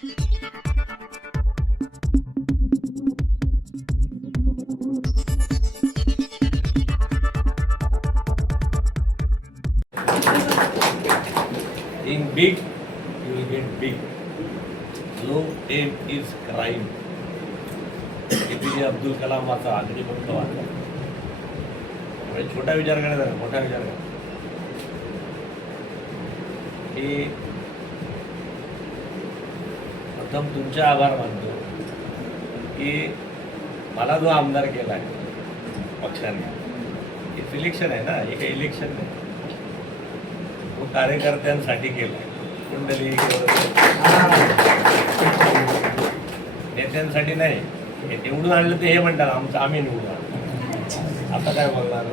In big, you will get big. Low aim is crime. APJ Abdul Kalam वाचा, अगदी फक्त वाचा. म्हणजे छोटा विचार करायचा, मोठा विचार करा. की प्रथम तुमचे आभार मानतो की मला जो आमदार केला आहे पक्षाने, हे सिलेक्शन आहे ना, हे काही इलेक्शन नाही. तो कार्यकर्त्यांसाठी केलाय. कुंडली नेत्यांसाठी नाही. हे निवडून आणलं ते हे म्हणतात आमचं आम्ही निवडून आणलं. आता काय बोलणार?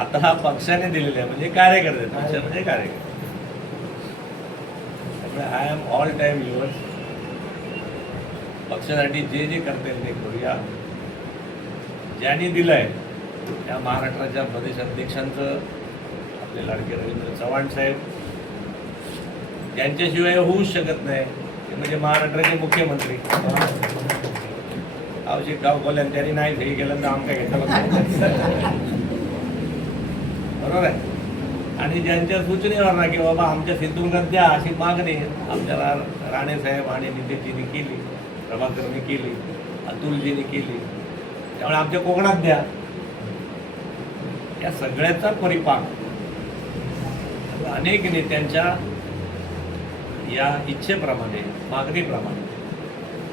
आता हा पक्षाने दिलेला आहे म्हणजे कार्यकर्ते, पक्ष म्हणजे कार्यकर्ते. त्यामुळे I am all time yours. पक्षासाठी जे जे करता येईल ते करूया. ज्यांनी दिलंय त्या महाराष्ट्राच्या प्रदेश अध्यक्षांचं, आपले लाडके रवींद्र चव्हाण साहेब, त्यांच्याशिवाय होऊच शकत नाही. ते म्हणजे महाराष्ट्राचे मुख्यमंत्री. आवश्यक गाव बोलल्यान त्यांनी नाही हे केलं तर आमका घेतलं बरोबर आहे. आणि ज्यांच्या सूचनेवर ना की बाबा आमच्या सिंधुदुर्गात द्या अशी मागणी आमच्या राणेसाहेब आणि नितेशजींनी केली, प्रभाकरनी केली, अतुलजींनी केली. त्यामुळे आमच्या कोकणात द्या. या सगळ्याचा परिपाक अनेक नेत्यांच्या या इच्छेप्रमाणे, मागणीप्रमाणे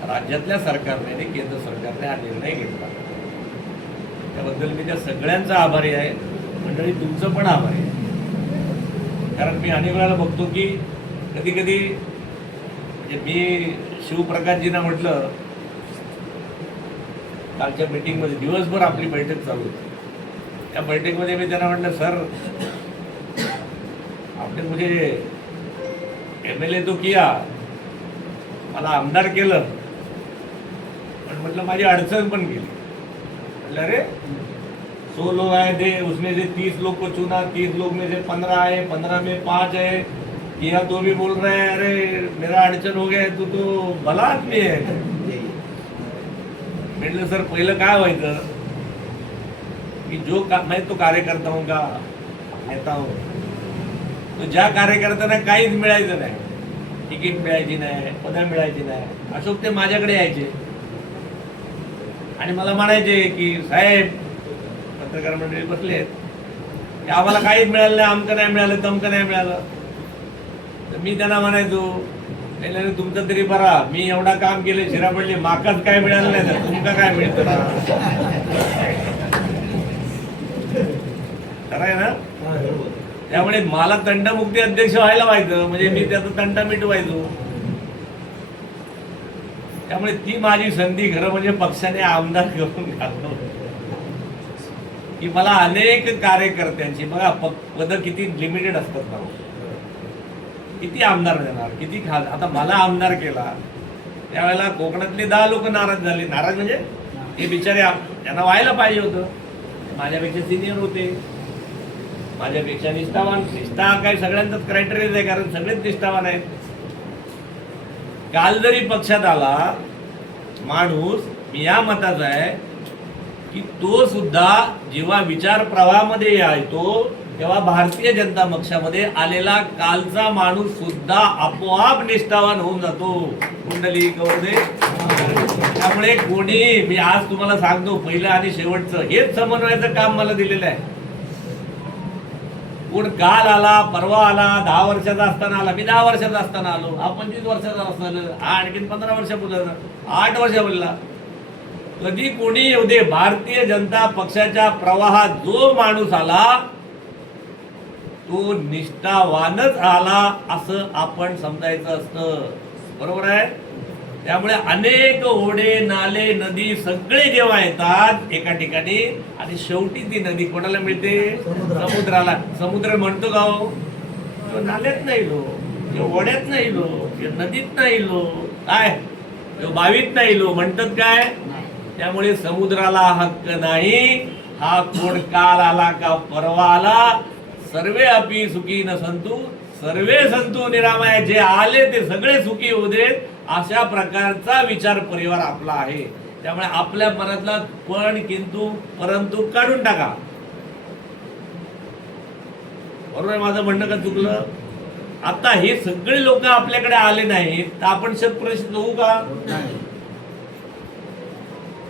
राज्यातल्या सरकारने आणि केंद्र सरकारने हा निर्णय घेतला. त्याबद्दल मी त्या सगळ्यांचा आभारी आहे. मंडळी तुमचं पण आभारी आहे. कारण मी अनेक वेळेला बघतो की कधी कधी म्हणजे मी शिवप्रकाशजींना म्हटलं, कालच्या मीटिंगमध्ये दिवसभर आपली बैठक चालू होती. त्या बैठकीमध्ये मी त्यांना म्हटलं, सर आपने मुझे MLA तो किया, मला आमदार केलं, पण म्हटलं माझी अडचण पण केली. म्हटलं अरे 100 लोग आए थे, उसमें से 30 लोग को चुना, 30 लोग में से 15 आए, 15 में 5 है. किया तो भी बोल रहे हैं अरे मेरा अडचण हो गया, तू तो भला आदमी आहे. म्हटलं सर पहिलं काय व्हायचं कि मैं तो कार्यकर्ता हूँ का नेता हूँ, तो ज्या कार्यकर्त्यांना काहीच मिळायचं नाही, तिकीट मिळायची नाही, पदं मिळायची नाही, अशोक ते माझ्याकडे यायचे आणि मला म्हणायचे की साहेब, पत्रकार मंडळी बसलेत, की आम्हाला काहीच मिळालं नाही, आमकं नाही मिळालं, तमकं नाही मिळालं. तर मी त्यांना म्हणायचो, तुमचं तरी बरा, मी एवढा काम केले, शिरा पडली, माकाच काय मिळालं नाही, तर तुमका काय मिळतं ना. खरं आहे ना. त्यामुळे मला तंटमुक्ती अध्यक्ष व्हायला व्हायचं, म्हणजे मी त्याचं तंटा मिटवायचो. त्यामुळे ती माझी संधी खरं म्हणजे पक्षाने आमदार करून घालतो की मला अनेक कार्यकर्त्यांची, बघा पद किती लिमिटेड असतात ना, किती आमदार देणार, किती खाल. आता मला आमदार केला त्यावेळेला कोकणातले 10 लोक नाराज झाले. नाराज म्हणजे ते बिचारे, त्यांना व्हायला पाहिजे होतं. माझ्यापेक्षा सिनियर होते, माझ्यापेक्षा निष्ठावान. निष्ठा काय सगळ्यांचाच क्रायटेरिया आहे, कारण सगळेच निष्ठावान आहेत. काल जरी पक्षात आला माणूस, मी या मताचा आहे की तो सुद्धा जेव्हा विचार प्रवाहामध्ये येतो तेव्हा भारतीय जनता पक्षामध्ये आलेला कालचा माणूस सुद्धा आपोआप निष्ठावान होऊन जातो. कुंडली कवरदे. त्यामुळे कोणी, मी आज तुम्हाला सांगतो, पहिलं आणि शेवटचं हेच समन्वयाचं काम मला दिलेलं आहे. कोण काल आला, परवा आला, 10 वर्षाचा असताना आला, मी 10 वर्षाचा असताना आलो, हा 25 वर्षाचा असताना, हा आणखीन 15 वर्षापूर्वी, 8 वर्ष बोलला. कधी कोणी येऊ दे, भारतीय जनता पक्षाच्या प्रवाहात जो माणूस आला तो निष्ठावानच आला असं आपण समजायचं असतं. बरोबर आहे. त्यामुळे अनेक ओढे, नाले, नदी सगळे जेव्हा येतात एका ठिकाणी आणि शेवटी ती नदी कोणाला मिळते? समुद्राला. समुद्र म्हणतो का हो? नाल्यात नाही लो, ओढ्यात नाही लो, नदीत नाही लो, काय बावीत नाही लो, म्हणतात काय? त्यामुळे समुद्राला हक्क नाही. हा कोण काल आला का परवा आला, सर्वे अपि सुखी न संतु सर्वे संतो निरामया, जे आले ते सगळे सुखी होऊ देत, अशा प्रकारचा विचार परिवार आपला आहे. त्यामुळे आपल्या मनातला पण, किंतु, परंतु काढून टाका. बरोबर आहे माझं म्हणणं का चुकलं? आता हे सगळे लोक आपल्याकडे आले नाहीत तर आपण शतप्रतिशत होऊ का?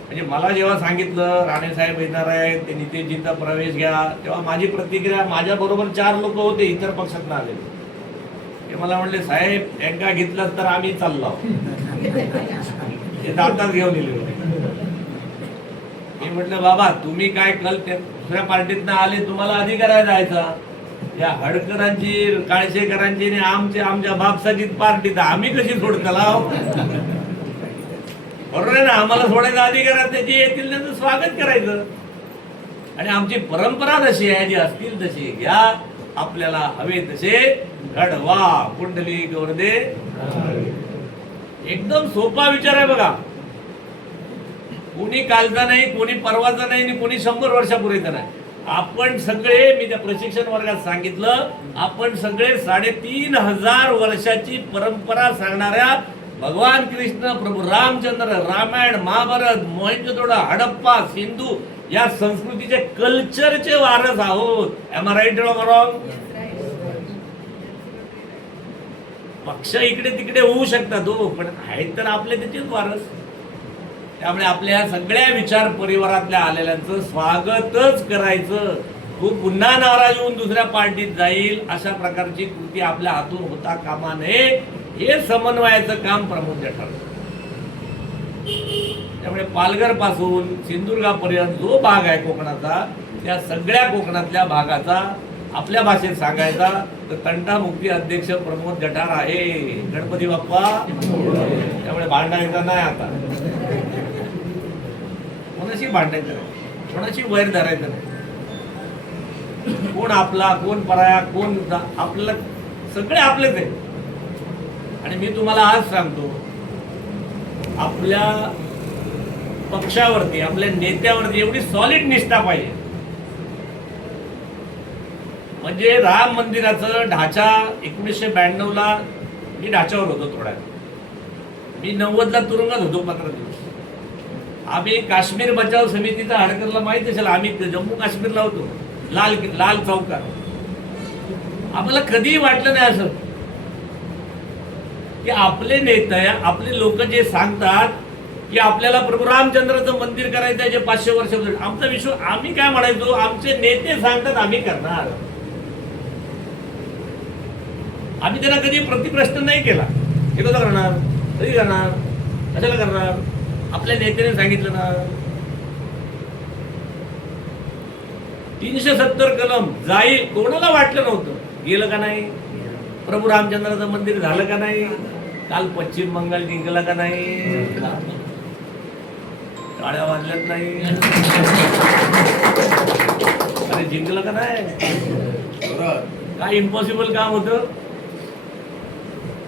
म्हणजे मला जेव्हा सांगितलं राणे साहेब येणार आहेत, ते नितेशजींचा प्रवेश घ्या, तेव्हा माझी प्रतिक्रिया, माझ्या बरोबर 4 लोक होते इतर पक्षात आले, ते मला म्हणले साहेब एकदा घेतलं तर आम्ही चाललो. हे दातात घेऊन गेले होते. मी म्हटलं बाबा तुम्ही काय कल दुसऱ्या पार्टीतनं आले, तुम्हाला अधिकार आहे जायचा. या हडकरांची, काळशेकरांची आणि आमच्या बापसाची पार्टी, तर आम्ही कशी सोडताला? बरोबर आहे ना? आम्हाला सोडायचा अधिकार आहे, त्याची येतील त्यांचं स्वागत करायचं. आणि आमची परंपरा तशी आहे, जी असतील तशी घ्या, आपल्याला हवे तसे घडवा. कुंडली गोरदे. एकदम सोपा विचार आहे बघा. कोणी कालचा नाही, कोणी परवाचा नाही आणि कोणी 100 वर्षापूर्वीचा नाही. आपण सगळे, मी त्या प्रशिक्षण वर्गात सांगितलं, आपण सगळे 3500 वर्षाची परंपरा सांगणाऱ्या भगवान कृष्ण, प्रभू रामचंद्र, रामायण, महाभारत, मोहेंजोदडो, हडप्पा, सिंधू या संस्कृतीचे कल्चरचे वारस आहोत. Am I right or wrong? पक्ष इकडे तिकडे होऊ शकतात हो, पण आहेत तर आपले त्याचेच वारस. त्यामुळे आपल्या सगळ्या विचार परिवारातल्या आलेल्यांचं स्वागतच करायचं. तो पुन्हा नाराज होऊन दुसऱ्या पार्टीत जाईल अशा प्रकारची कृती आपल्या हातून होता कामा नये. हे समन्वयाचं काम प्रमुख ठरलं. त्यामुळे पालघर पासून सिंधुदुर्गापर्यंत जो भाग आहे कोकणाचा, त्या सगळ्या कोकणातल्या भागाचा आपल्या भाषेत सांगायचा तर तंटामुक्ती अध्यक्ष प्रमोद जठार आहे. गणपती बाप्पा. त्यामुळे भांडायचं नाही, आता कोणाशी भांडायचं नाही, कोणाशी वैर धरायचं नाही. कोण आपला, कोण पराया, कोण आपल्याला, सगळे आपलेच आहे. आणि मी तुम्हाला आज सांगतो, आपल्या पक्षावरती, आपल्या नेत्यावरती एवढी सॉलिड निष्ठा पाहिजे. म्हणजे राम मंदिराचं ढाचा 1992ला मी ढाच्यावर होतो थोड्या, मी 90ला तुरुंगात होतो 15 दिवस. आम्ही काश्मीर बचाव समितीचा हडकरला माहिती असेल, आम्ही जम्मू काश्मीरला होतो, लाल चौकात. आम्हाला कधीही वाटलं नाही असं की आपले नेते, आपले लोक जे सांगतात की आपल्याला प्रभू रामचंद्राचं मंदिर करायचं आहे जे 500 वर्ष, आमचा विश्वास, आम्ही काय म्हणायचो, आमचे नेते सांगतात आम्ही करणार. आम्ही त्यांना कधी प्रतिप्रश्न नाही केला. हे कसं करणार, कधी करणार, कशाला करणार, आपल्या नेत्याने सांगितलं ना. 370 कलम जाईल, कोणाला वाटलं नव्हतं. गेलं का नाही? प्रभू रामचंद्राचं मंदिर झालं का नाही? काल पश्चिम बंगाल जिंकला का नाही? टाळ्या वाजल्यात नाही? अरे जिंकलं का नाही? काय इम्पॉसिबल काम होतं.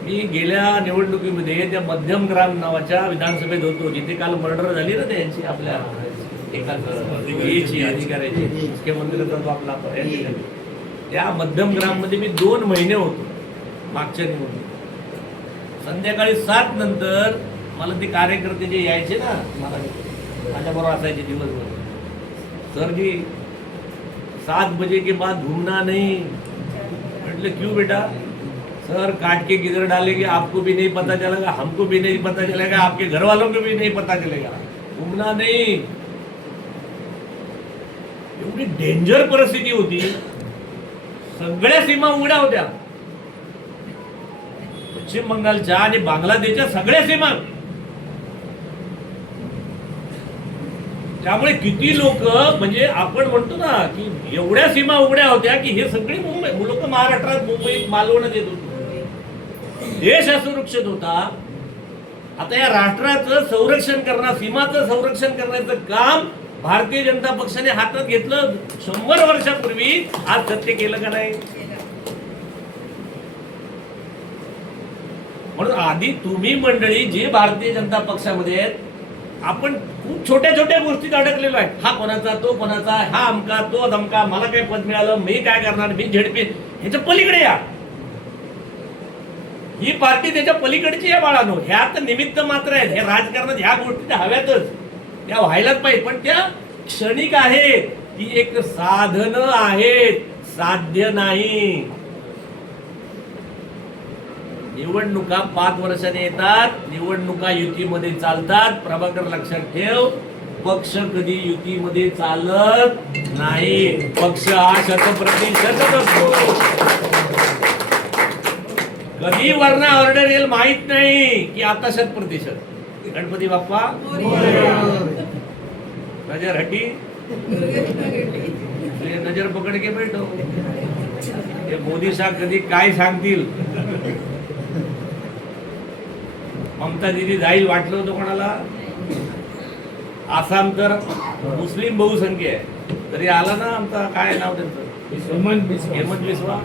मी गेल्या निवडणुकीमध्ये त्या मध्यमग्राम नावाच्या विधानसभेत होतो, जिथे काल मर्डर झाली ना त्यांची, आपल्या एकाच अधिकाऱ्याची, मुख्यमंत्र्याचा जो आपला पर्याय, त्या मध्यमग्राम मध्ये मी 2 महिने होतो मागच्या निवडणुकीत. संध्याकाळी 7 नंतर मला ते कार्यकर्ते जे यायचे ना, मला माझ्याबरोबर असायचे दिवसभर, सर जी 7 बजे के बाद घूमना नहीं. म्हटलं क्यों बेटा? सर काट के किधर डालेंगे आपको भी नहीं पता चलेगा, हमको भी नहीं पता चलेगा, आपके घर वालों को भी नहीं पता चलेगा, घूमना नहीं. एवढी डेंजर परिस्थिती होती. सगळ्या सीमा उघड्या होत्या, पश्चिम बंगालच्या आणि बांगलादेशच्या सगळ्या सीमा. त्यामुळे किती लोक, म्हणजे आपण म्हणतो ना की एवढ्या सीमा उघड्या होत्या की हे सगळी मुंबई लोक महाराष्ट्रात, मुंबईत मालवण्यात येत होते. देश असुरक्षित होता. आता या राष्ट्राचं संरक्षण करणं, सीमाचं संरक्षण करण्याचं काम भारतीय जनता पक्षाने हातात घेतलं 100 वर्षापूर्वी. आज सत्य केलं का नाही? म्हणून आधी तुम्ही मंडळी जे भारतीय जनता पक्षामध्ये आहेत, आपण खूप छोट्या छोट्या गोष्टीत अडकलेलो आहे. हा कोणाचा, तो कोणाचा, हा अमका, तो धमका, मला काय पद मिळालं, मी काय करणार, मी झेडपी, ह्याच्या पलीकडे या. ही पार्टी त्याच्या पलीकडची आहे बाळानो. ह्या तर निमित्त मात्र आहेत. हे राजकारणात ह्या गोष्टी त्या हव्यातच, त्या व्हायलाच पाहिजे, पण त्या क्षणिक आहेत. ती एक साधन आहेत, साध्य नाही. निवडणुका 5 वर्षांनी येतात, निवडणुका युतीमध्ये चालतात. प्रभाकर लक्षात ठेव, पक्ष कधी युतीमध्ये चालत नाही. पक्ष हा 100% असतो. कधी वरना ऑर्डर येईल माहित नाही की आता 100%. गणपती बाप्पा नजर हटी, नजर पकड के बैठो. हे मोदी साहेब कधी काय सांगतील. ममता दिदी जाईल वाटलं होतं कोणाला. आसाम तर मुस्लिम बहुसंख्य आहे, तरी आला ना आमचा काय नाव त्यांचं, हेमंत बिस्वा.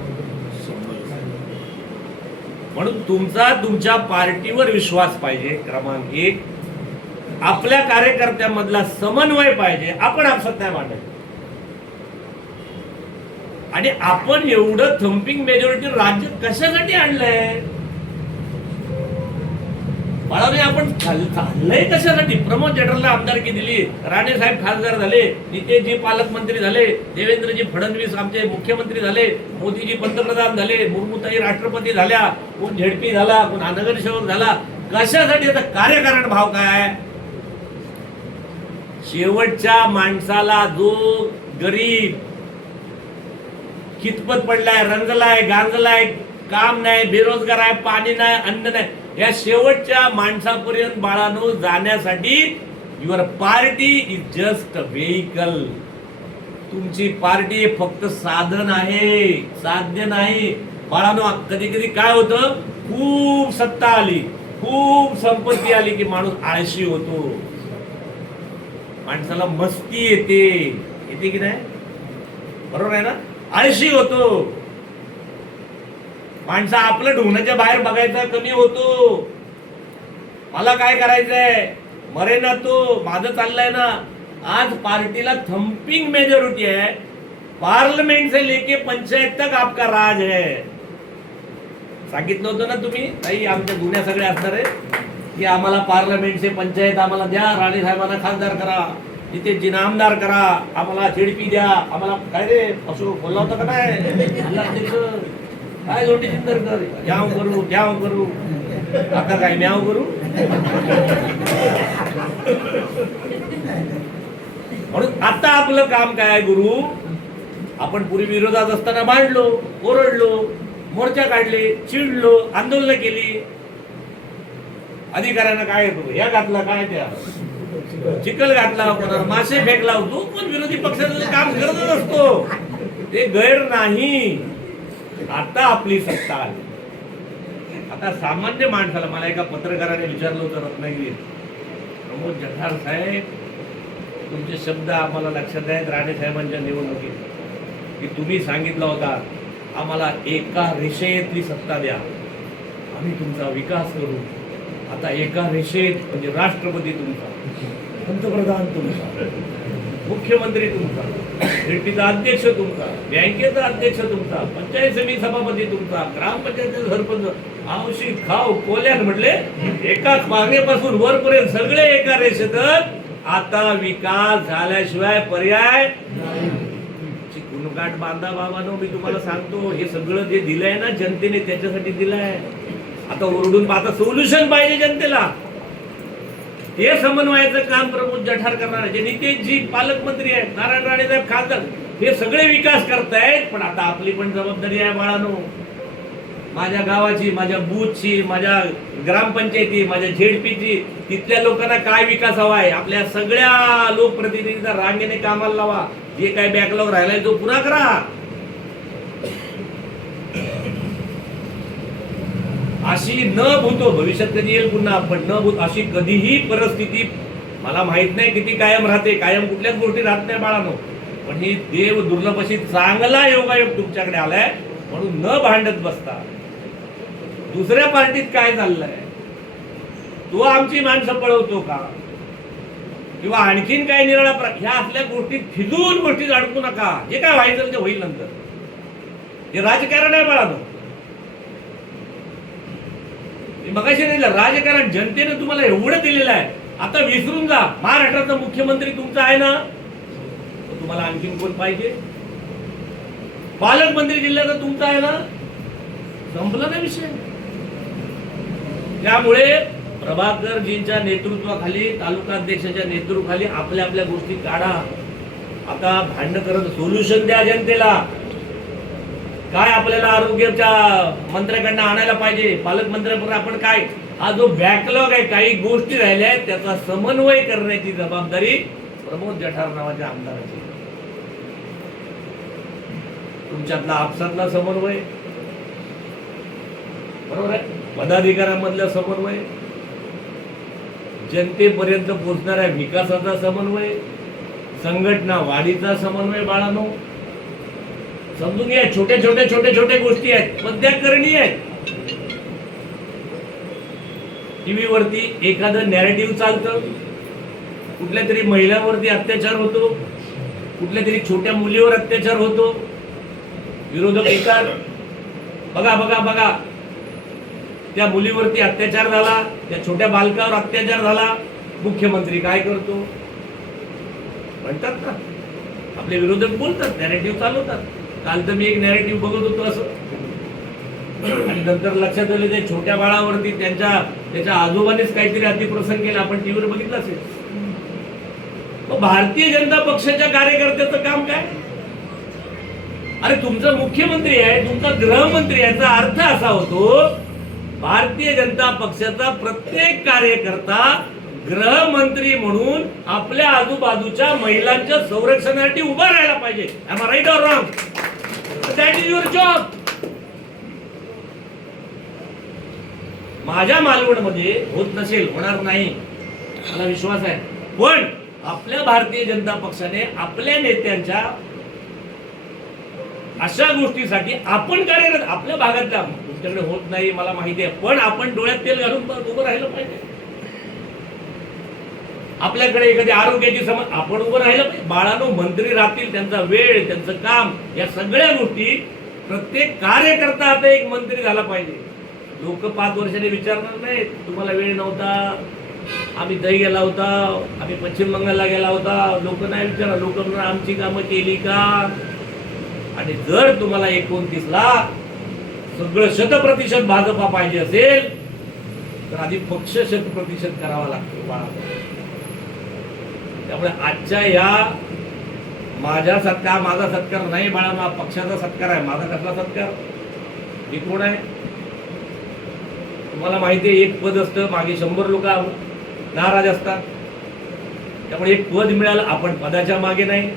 म्हणून तुमच्या पार्टीवर विश्वास पाहिजे. क्रमांक 1, आपल्या कार्यकर्त्यांमधला समन्वय पाहिजे. आपण आपसात नाही मांडायचं. आणि आपण एवढं थम्पिंग मेजॉरिटी राज्य कशासाठी आणलंय बाळाने. आपण चाललंय कशासाठी. प्रमोद जठरला आमदारकी दिली, राणे साहेब खासदार झाले, नितेशजी पालकमंत्री झाले, देवेंद्रजी फडणवीस आमचे मुख्यमंत्री झाले, मोदीजी पंतप्रधान झाले, मुर्मूताई राष्ट्रपती झाल्या, कोण झेडपी झाला, कोण नगरसेवक झाला. कशासाठी. आता कार्यकारण भाव काय. शेवटच्या माणसाला जो गरीब कितपत पडलाय, रंजलाय, गांजलाय, काम नाही, बेरोजगार आहे, पाणी नाही, अन्न नाही, या शेवटच्या माणसापर्यंत बाळानो जाण्यासाठी your party is just a vehicle. तुमची पार्टी फक्त साधन आहे, साध्य नाही बाळानो. कधी कधी काय होतं, खूप सत्ता आली, खूप संपत्ती आली की माणूस आळशी होतो. माणसाला मस्ती येते की नाही, बरोबर आहे ना. आळशी होतो माणसा. आपलं ढोण्याच्या बाहेर बघायचं कमी होतो. मला काय करायचंय, मरे ना तो, माझं चाललंय ना. आज पार्टीला थम्पिंग मेजॉरिटी है, पार्लिमेंट से लेके पंचायत तक आपका राज है. सांगितलं होतं ना तुम्ही ताई, आमच्या गुन्ह्या सगळे असणार आहे की आम्हाला पार्लिमेंट से पंचायत आम्हाला द्या, राणे साहेबांना खासदार करा, नितेशजींना आमदार करा, आम्हाला झेडपी द्या, आम्हाला काय रे असं बोलला होता का नाही काय जोडी चिंतन घ्याव करू आता काय म्याव करू. म्हणून आता आपलं काम काय आहे गुरु. आपण पूर्वी विरोधात असताना भांडलो, ओरडलो, मोर्चा काढले, चिडलो, आंदोलन केली. अधिकाऱ्यांना काय येतो, या घातला काय त्या चिखल घातला, कोणाला मासे फेकला, तो पण विरोधी पक्षाचं काम करतच असतो. ते गैर नाही. आता आपली सत्ता आली. आता सामान्य माणसाला, मला एका पत्रकाराने विचारलं होतं रत्नागिरीत, प्रमोद जठार साहेब तुमचे शब्द आम्हाला लक्षात आहेत राणे साहेबांच्या निवडणुकीत की तुम्ही सांगितलं होता आम्हाला एका रेषेतली सत्ता द्या, आम्ही तुमचा विकास करू. आता एका रेषेत म्हणजे राष्ट्रपती तुमचा, पंतप्रधान तुमचा, मुख्यमंत्री तुमचा, झेडपीचा अध्यक्ष तुमचा, बँकेचा अध्यक्ष तुमचा, पंचायत समिती सभापती तुमचा, ग्रामपंचायतीचा सरपंच, आवशी खाऊ कोल्यान म्हटले एका मागणीपासून वरपर्यंत सगळे एका रेषेतच. आता विकास झाल्याशिवाय पर्याय गुणगाठ बांधा बाबांनो. मी तुम्हाला सांगतो, हे सगळं जे दिलंय ना जनतेने त्याच्यासाठी दिलंय. आता ओरडून पाहता सोल्युशन पाहिजे जनतेला. हे समन्वयाचं काम प्रमोद जठार करणार आहे. जे नितेशजी पालकमंत्री आहेत, नारायण राणे साहेब खासदार, हे सगळे विकास करतायत. पण आता आपली पण जबाबदारी आहे बाळानो. माझ्या गावाची, माझ्या बूथची, माझ्या ग्रामपंचायती, माझ्या झेडपीची, तिथल्या लोकांना काय विकास हवा आहे. आपल्या सगळ्या लोकप्रतिनिधींना रांगेने कामाला लावा. जे काय बॅकलॉग राहिलाय तो पुरा करा. अशी न भूतो, भविष्यात कधी येईल पुन्हा, पण न भूत अशी कधीही परिस्थिती मला माहित नाही किती कायम राहते. कायम कुठल्याच गोष्टी राहत नाही बाळानो. पण ही देव दुर्लभ अशी चांगला योगायोग तुमच्याकडे आलाय. म्हणून न भांडत बसता. दुसऱ्या पार्टीत काय चाललंय, तो आमची माणसं पळवतो का, किंवा आणखीन काय निराळा, ह्या आपल्या गोष्टीत फिजूल गोष्टीत अडकू नका. जे काय व्हायचं ते होईल नंतर. हे राजकारण आहे बाळानो. मी मगाशी नाही राजकारण जनतेने तुम्हाला एवढं दिलेलं आहे, आता विसरून जा. महाराष्ट्राचा मुख्यमंत्री तुमचा आहे ना, तुम्हाला आणखीन कोण पाहिजे? पालकमंत्री जिल्ह्याचा तुमचा आहे ना, संपला ना विषय. त्यामुळे प्रभाकरजींच्या नेतृत्वाखाली, तालुका अध्यक्षाच्या नेतृत्वाखाली आपल्या आपल्या गोष्टी काढा. आता भांडण करत सोल्युशन द्या जनतेला. काय आपल्याला आरोग्याच्या मंत्र्याकडनं आणायला पाहिजे, पालकमंत्र्यापर्यंत आपण काय, हा जो बॅकलॉग आहे, काही गोष्टी राहिल्या आहेत, त्याचा समन्वय करण्याची जबाबदारी प्रमोद जठार नावाच्या आमदाराची. तुमच्यातला आपसातला समन्वय बरोबर आहे, पदाधिकाऱ्यांमधला समन्वय, जनतेपर्यंत पोहोचणाऱ्या विकासाचा समन्वय, संघटना वाढीचा समन्वय. बाळांनो समजून घ्या, छोट्या गोष्टी आहेत पण त्या करणीय आहेत. टीव्ही वरती एखादं नॅरेटिव्ह चालतं, कुठल्या तरी महिलांवरती अत्याचार होतो, कुठल्या तरी छोट्या मुलीवर अत्याचार होतो, विरोधक येतात, बघा बघा बघा त्या मुलीवरती अत्याचार झाला, त्या छोट्या बालकावर अत्याचार झाला, मुख्यमंत्री काय करतो म्हणतात ना, आपले विरोधक बोलतात, नॅरेटिव्ह चालवतात. काल तर मी एक नॅरेटिव्ह बघत होतो असं, आणि नंतर लक्षात आलं ते छोट्या बाळावरती त्याच्या आजोबानेच काहीतरी अतिप्रसंग केला, आपण टीव्हीवर बघितलं असेल. मग भारतीय जनता पक्षाच्या कार्यकर्त्याचं काम काय? अरे तुमचा मुख्यमंत्री आहे, तुमचा गृहमंत्री, याचा अर्थ असा होतो भारतीय जनता पक्षाचा प्रत्येक कार्यकर्ता गृहमंत्री म्हणून आपल्या आजूबाजूच्या महिलांच्या संरक्षणासाठी उभा राहायला पाहिजे. Am I right or wrong? That is your job. माझ्या मालवणमध्ये होत नसेल, होणार नाही, मला विश्वास आहे, पण आपल्या भारतीय जनता पक्षाने आपल्या नेत्यांच्या अशा गोष्टीसाठी आपण कार्यरत, आपल्या भागातल्या, तुमच्याकडे होत नाही मला माहिती आहे, पण आपण डोळ्यात तेल घालून उभं राहिलं पाहिजे. आपल्याकडे एखादी आरोग्याची समस्या, आपण उभं राहिलं पाहिजे. बाळांनो मंत्री राहतील, त्यांचा वेळ, त्यांचं काम, या सगळ्या गोष्टी प्रत्येक कार्यकर्ता आता एक मंत्री झाला पाहिजे. लोक 5 वर्षांनी विचारणार नाही तुम्हाला वेळ नव्हता, आम्ही दही गेला होता, आम्ही पश्चिम बंगालला गेला होता, लोक नाही विचारणार. लोक आमची कामं केली का? आणि जर तुम्हाला 29ला सगळं 100% भाजपा पाहिजे असेल तर आधी पक्ष 100% करावा लागतो बाळा. त्यामुळे आजच्या या माझा सत्कार नाही बाळा, पक्षाचा सत्कार आहे. माझा कसला सत्कार? मी कोण आहे तुम्हाला माहिती आहे. एक पद असतं, मागे 100 लोक नाराज असतात. त्यामुळे एक पद मिळालं, आपण पदाच्या मागे नाही.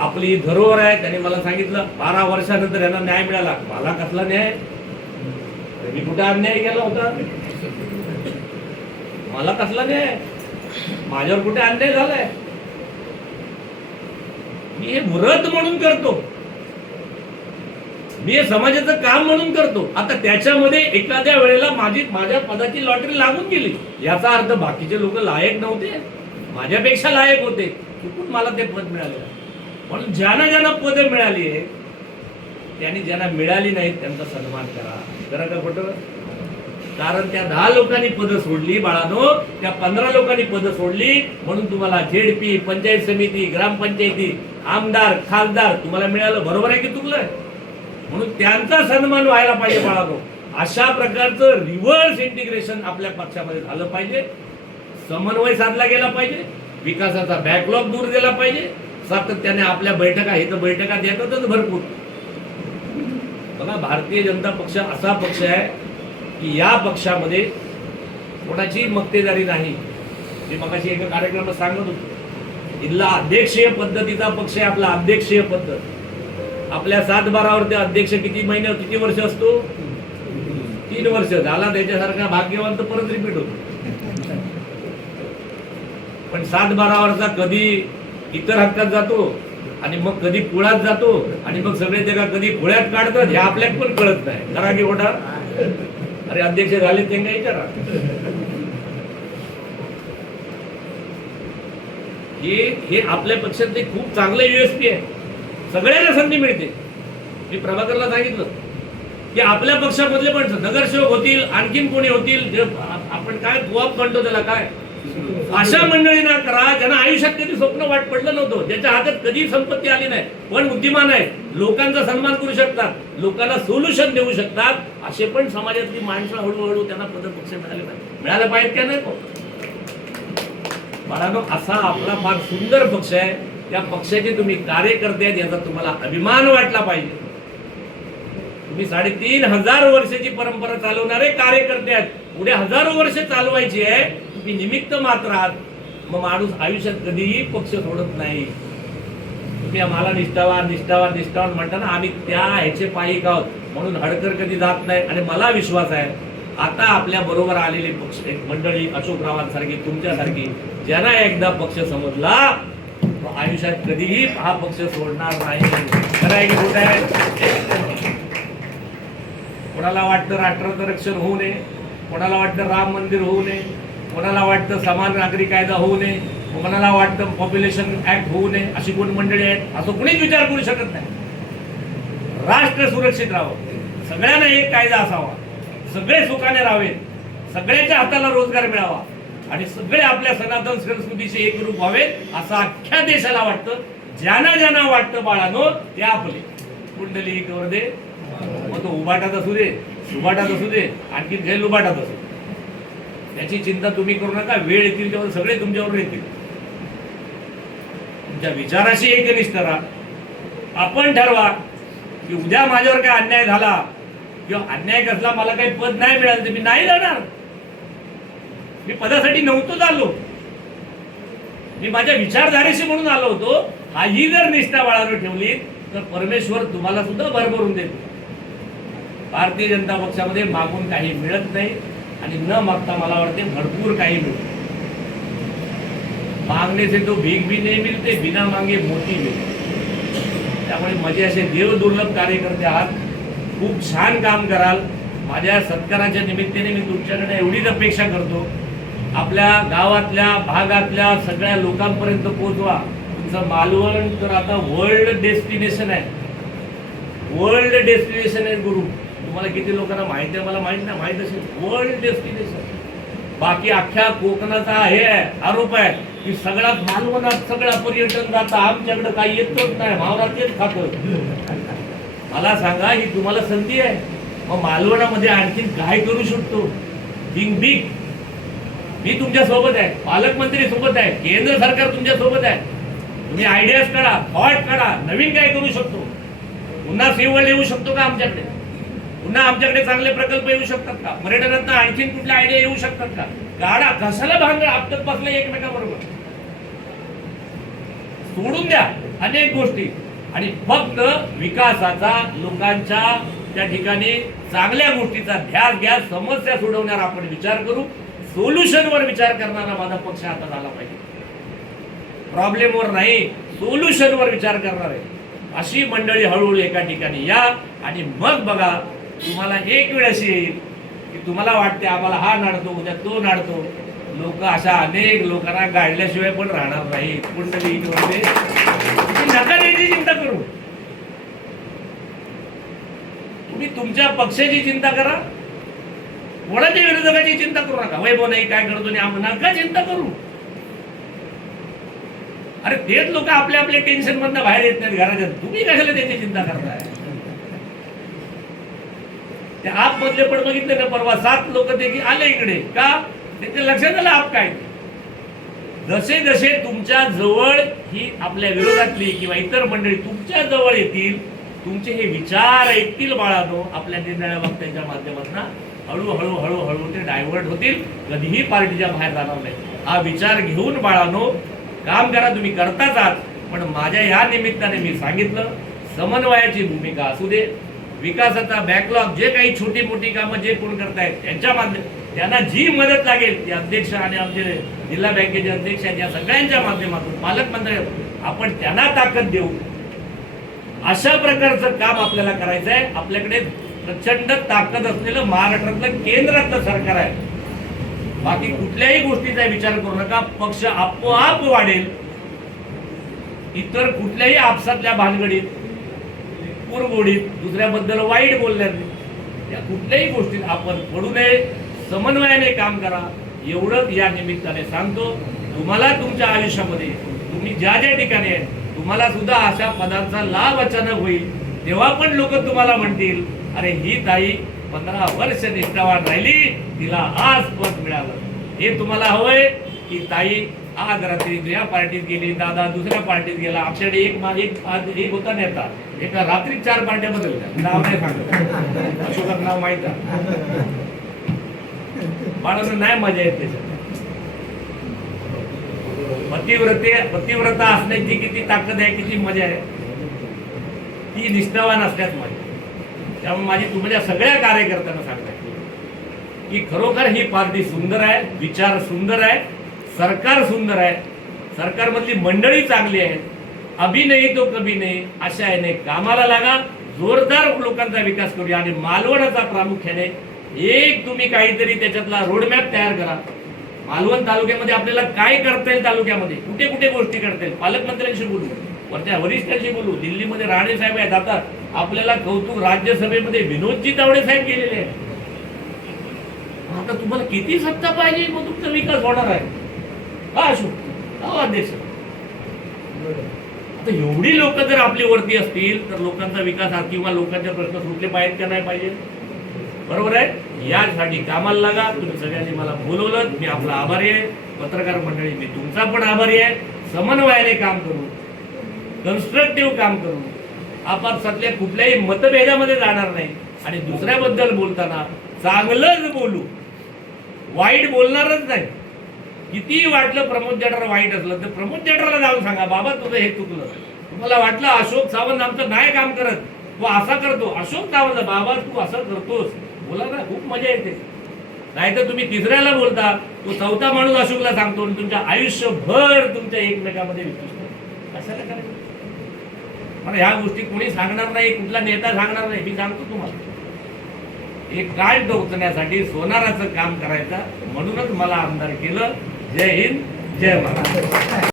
आपली धरोहर आहे. त्याने मला सांगितलं 12 वर्षानंतर यांना न्याय मिळाला. मला कसला न्याय? मी कुठे अन्याय केला होता? मला कसला न्याय? माझ्यावर कुठे अन्याय झालाय? मी हे व्रत म्हणून करतो, मी हे समाजाचं काम म्हणून करतो. आता त्याच्यामध्ये एखाद्या वेळेला माझ्या पदाची लॉटरी लागून गेली, याचा अर्थ बाकीचे लोक लायक नव्हते, माझ्यापेक्षा लायक होते, चुकून मला ते पद मिळालं. म्हणून ज्यांना पदं मिळाली आहे त्यांनी ज्यांना मिळाली नाहीत त्यांचा सन्मान करा. करा का खोटं? कारण त्या 10 लोकांनी पदं सोडली बाळानो, त्या 15 लोकांनी पदं सोडली, म्हणून तुम्हाला झेडपी, पंचायत समिती, ग्रामपंचायती, आमदार, खासदार तुम्हाला मिळालं. बरोबर आहे की चुकलं? म्हणून त्यांचा सन्मान व्हायला पाहिजे बाळानो. अशा प्रकारचं रिव्हर्स इंटिग्रेशन आपल्या पक्षामध्ये झालं पाहिजे. समन्वय साधला गेला पाहिजे, विकासाचा बॅकलॉग दूर दिला पाहिजे. सातत्याने आपल्या बैठका, हे तर बैठका देतातच भरपूर. बघा भारतीय जनता पक्ष असा पक्ष आहे की या पक्षामध्ये कोणाची मक्तेदारी नाही. मी मगाशी एका कार्यक्रमात सांगत होतो, इथला अध्यक्षीय पद्धतीचा पक्ष आहे आपला. अध्यक्षीय पद्धत आपल्या 7-12 ते अध्यक्ष किती वर्ष असतो? 3 वर्ष. झाला त्याच्यासारखा भाग्यवान तर परत रिपीट होतो. पण 7-12 वर्षा कधी इतर हक्कात जातो आणि मग कधी पुळ्यात जातो आणि मग सगळे ते कधी पुळ्यात काढतात, हे आपल्याला पण कळत नाही. करा की मोठा, अरे अध्यक्ष झाले ते काही विचारा. हे आपल्या पक्षातले खूप चांगले USP आहे. सगळ्यांना संधी मिळते. मी प्रभाकरला सांगितलं की आपल्या पक्षामधले पण नगरसेवक होतील, आणखीन कोणी होतील, जे आपण काय कोऑप म्हणतो त्याला काय, अशा मंडळींना करा ज्यांना आयुष्यात कधी स्वप्न वाट पडलं नव्हतं, ज्याच्या हातात कधी संपत्ती आली नाही, पण बुद्धिमान आहे, लोकांचा सन्मान करू शकतात, लोकांना सोल्युशन देऊ शकतात, असे पण समाजातली माणसं हळूहळू त्यांना पक्ष मिळाले पाहिजे. मिळाले पाहिजेत का नाही? बाळांनो, असा आपला फार सुंदर पक्ष आहे. त्या पक्षाचे तुम्ही कार्यकर्ते आहेत याचा तुम्हाला अभिमान वाटला पाहिजे. तुम्ही 3,500 वर्षाची परंपरा चालवणारे कार्यकर्ते आहेत. पुढे हजारो वर्ष चालवायची आहे. तुम्ही निमित्त मात्र आहात. मग माणूस आयुष्यात कधीही पक्ष सोडत नाही. तुम्ही आम्हाला निष्ठावान निष्ठावान निष्ठावान म्हणताना आम्ही त्या ह्याचे पायिक आहोत म्हणून हडकर कधी जात नाही. आणि मला विश्वास आहे आता आपल्या बरोबर आलेले पक्ष मंडळी अशोकरावांसारखी तुमच्यासारखी ज्यांना एकदा पक्ष समजला आयुष्यात कधीही हा पक्ष सोडणार नाही. खरं आहे की खोटं आहे? कोणाला वाटतं राष्ट्राचं रक्षण होऊ नये, कोणाला वाटतं राम मंदिर होऊ नये, कोणाला वाटतं समान नागरी कायदा होऊ नये, कोणाला वाटतं पॉप्युलेशन ऍक्ट होऊ नये, अशी कोण मंडळी आहेत असं कोणीच विचार करू शकत नाही. राष्ट्र सुरक्षित राहावं, सगळ्यांना एक कायदा असावा, सगळे सुखाने राहावेत, सगळ्यांच्या हाताला रोजगार मिळावा आणि सगळे आपल्या सनातन संस्कृतीचे एकरूप व्हावेत असं अख्ख्या देशाला वाटतं. ज्यांना ज्यांना वाटतं बाळानो ते आपले कुंडली वरदे, मग तो उभाटात असू दे, सुभाटात असू दे, आणखी गैर उभाटात असू दे, त्याची चिंता तुम्ही करू नका. वेळ येतील तेव्हा सगळे तुमच्यावर येतील. तुमच्या विचाराशी एकनिष्ठ राहा. आपण ठरवा की उद्या माझ्यावर काय अन्याय झाला किंवा अन्याय कसला, मला काही पद नाही मिळालं तर मी नाही जाणार. मी पदासाठी नव्हतो आलो, मी माझ्या विचारधारेशी म्हणून आलो होतो. ही जर निष्ठा बाळावर ठेवली तर परमेश्वर तुम्हाला सुद्धा भरभरून देतो. भारतीय जनता पक्षामध्ये मागून काही मिळत नाही आणि न मागता मला वाटते भरपूर काही मिळते. मागणे से तो भीक भी नहीं मिलते, बिना मांगे मोती मिळते. त्यामुळे माझे असे देव दुर्लभ कार्यकर्ते आहात. खूप छान काम कराल. माझ्या सत्काराच्या निमित्ताने मी तुमच्याकडे एवढीच अपेक्षा करतो, आपल्या गावातल्या भागातल्या सगळ्या लोकांपर्यंत पोहोचवा. तुमचं मालवण तर आता वर्ल्ड डेस्टिनेशन आहे, वर्ल्ड डेस्टिनेशन आहे गुरु. तुम्हाला किती लोकांना माहिती आहे मला माहित नाही, माहित असेल वर्ल्ड डेस्टिनेशन. बाकी अख्ख्या कोकणाचा हे आरोप आहे की सगळ्यात मालवणात सगळं पर्यटन जातं, आमच्याकडे काही येतच नाही, मावळात तेच खातं. मला सांगा ही तुम्हाला संधी आहे. मग मालवणामध्ये आणखीन काय करू शकतो? Think big. मी तुमच्या सोबत आहे, पालकमंत्री सोबत आहे, केंद्र सरकार तुमच्या सोबत आहे. तुम्ही आयडियाज काढा, थॉट काढा, नवीन काय करू शकतो. पुन्हा सेवळ येऊ शकतो का आमच्याकडे? पुन्हा आमच्याकडे चांगले प्रकल्प येऊ शकतात का? पर्यटनात आणखीन कुठल्या आयडिया येऊ शकतात का? काढा. कशाला भांडण आपटत बसले एकमेकाबरोबर? सोडून द्या अनेक गोष्टी आणि फक्त विकासाचा, लोकांच्या त्या ठिकाणी चांगल्या गोष्टीचा ध्यास घ्या. समस्या सोडवण्यावर आपण विचार करू. सोल्युशनवर विचार करणारा माझा पक्ष आता झाला पाहिजे. प्रॉब्लेमवर नाही, सोल्युशनवर विचार करणार आहे अशी मंडळी हळूहळू एका ठिकाणी या. आणि मग बघा तुम्हाला एक वेळ अशी येईल की तुम्हाला वाटते आम्हाला हा नाडतो, उद्या तो नाडतो. लोक अशा अनेक लोकांना गाडल्याशिवाय पण राहणार नाही. कुंडली नका याची चिंता करू. तुम्ही तुमच्या पक्षाची चिंता करा, कोणाच्या विरोधकाची चिंता करू नका. वैभव नाही काय करतो नका चिंता करू. अरे तेच लोक आपल्या आपल्या टेन्शन मधनं बाहेर येत नाहीत घराच्या. तुम्ही कशाला त्याची चिंता करताय? ते आप मधले पण बघितले ना परवा 7 लोक देखील आले इकडे का? त्यांच्या लक्षात आलं आप काय. जसे जसे तुमच्या जवळ ही आपल्या विरोधातली किंवा इतर मंडळी तुमच्या जवळ येतील, तुमचे हे विचार ऐकतील बाळानो, आपल्या निर्णया वक्त्यांच्या माध्यमातून हळूहळू हळूहळू ते डायव्हर्ट होतील. कधीही पार्टीच्या बाहेर जाणार नाही. हा विचार घेऊन बाळानो काम करा. तुम्ही करताच आहात, पण माझ्या या निमित्ताने मी सांगितलं समन्वयाची भूमिका असू दे, विकासाचा बॅकलॉग जे काही छोटी मोठी कामं जे कोण करतायत त्यांच्या माध्यमात त्यांना जी मदत लागेल ती अध्यक्ष आणि आमचे जिल्हा बँकेचे अध्यक्ष आहेत या सगळ्यांच्या माध्यमातून पालकमंत्री आपण त्यांना ताकद देऊ. अशा प्रकारचं काम आपल्याला करायचं आहे. आपल्याकडे प्रचंड ताकद असलेलं महाराष्ट्रातलं केंद्रातलं सरकार आहे. बाकी कुठल्याही गोष्टीचा विचार करू नका. पक्ष आपोआप वाढेल. इतर कुठल्याही आपसातल्या भानगडीत कुरगोडीत दुसऱ्याबद्दल वाईट बोलण्यात या कुठल्याही गोष्टीत आपण पडू नये, समन्वयाने काम करा, एवढंच या निमित्ताने सांगतो. तुम्हाला तुमच्या आयुष्यामध्ये तुम्ही ज्या ज्या ठिकाणी आहे तुम्हाला सुद्धा अशा पदांचा लाभ अचानक होईल, तेव्हा पण लोक तुम्हाला म्हणतील अरे ही ताई 15 वर्ष निष्ठावान राहिली, तिला आज पद मिळालं. हे तुम्हाला हवंय की ताई आज रात्री या पार्टीत गेली, दादा दुसऱ्या पार्टीत गेला. आमच्याकडे एक होता नेता, एका रात्री 4 पार्ट्या बदलल्या, नाव नाही सांगत, अशोकात नाव माहित आहे. माणूस नाही मजा येत त्याच्यात. पतिव्रता असण्याची किती ताकद आहे, किती मजा आहे, ती निष्ठावान असण्यात मजा. त्यामुळे माझी तुमच्या सगळ्या कार्यकर्त्यांना सांगते की खरोखर ही पार्टी सुंदर आहे, विचार सुंदर आहे, सरकार सुंदर आहे, सरकारमधली मंडळी चांगली आहे. अभी नाही तो कभी नाही अशा याने कामाला लागा, जोरदार लोकांचा विकास करूया. आणि मालवणचा प्रामुख्याने एक तुम्ही काहीतरी त्याच्यातला रोडमॅप तयार करा. मालवण तालुक्यामध्ये आपल्याला काय करता येईल, तालुक्यामध्ये कुठे कुठे गोष्टी करता येईल, पालकमंत्र्यांशी बोलू, वरच्या वरिष्ठांशी बोलू. दिल्लीमध्ये राणे साहेब आहेत, आता आपल्याला कौतुक राज्यसभेमध्ये विनोदजी तावडे साहेब गेलेले आहेत. आता तुम्हाला किती सत्ता पाहिजे मग तुमचा विकास होणार आहे का अशोक अध्यक्ष? आता एवढी लोक जर आपली वरती असतील तर लोकांचा विकास किंवा लोकांचे प्रश्न सुटले पाहिजेत का नाही पाहिजे? बरोबर आहे. यासाठी कामाला लागा. तुम्ही सगळ्यांनी मला बोलवलं, मी आपला आभारी आहे. पत्रकार मंडळी मी तुमचा पण आभारी आहे. समन्वयाने काम करू, कन्स्ट्रक्टिव्ह काम करू, आपापसातल्या कुठल्याही मतभेदामध्ये जाणार नाही. आणि दुसऱ्याबद्दल बोलताना चांगलंच बोलू, वाईट बोलणारच नाही. किती वाटलं प्रमोद जठार वाईट असलं तर प्रमोद जठारला जाऊन सांगा बाबा तुझं हे चुकलं. तुम्हाला वाटलं अशोक सावंत आमचं नाही काम करत, तू असा करतो, अशोक सावंत बाबा तू असं करतोस, बोला ना, खूप मजा येते. नाहीतर तुम्ही तिसऱ्याला बोलता, तो चौथा माणूस अशोकला सांगतो आणि तुमच्या आयुष्यभर तुमच्या एकमेकांमध्ये विश्वास कशाला करायचं? मला ह्या गोष्टी कोणी सांगणार नाही, कुठला नेता सांगणार नाही. मी सांगतो तुम्हाला, एक काळ टोचण्यासाठी सोनाराचं काम करायचं, म्हणूनच मला आमदार केलं. जय हिंद, जय महाराष्ट्र.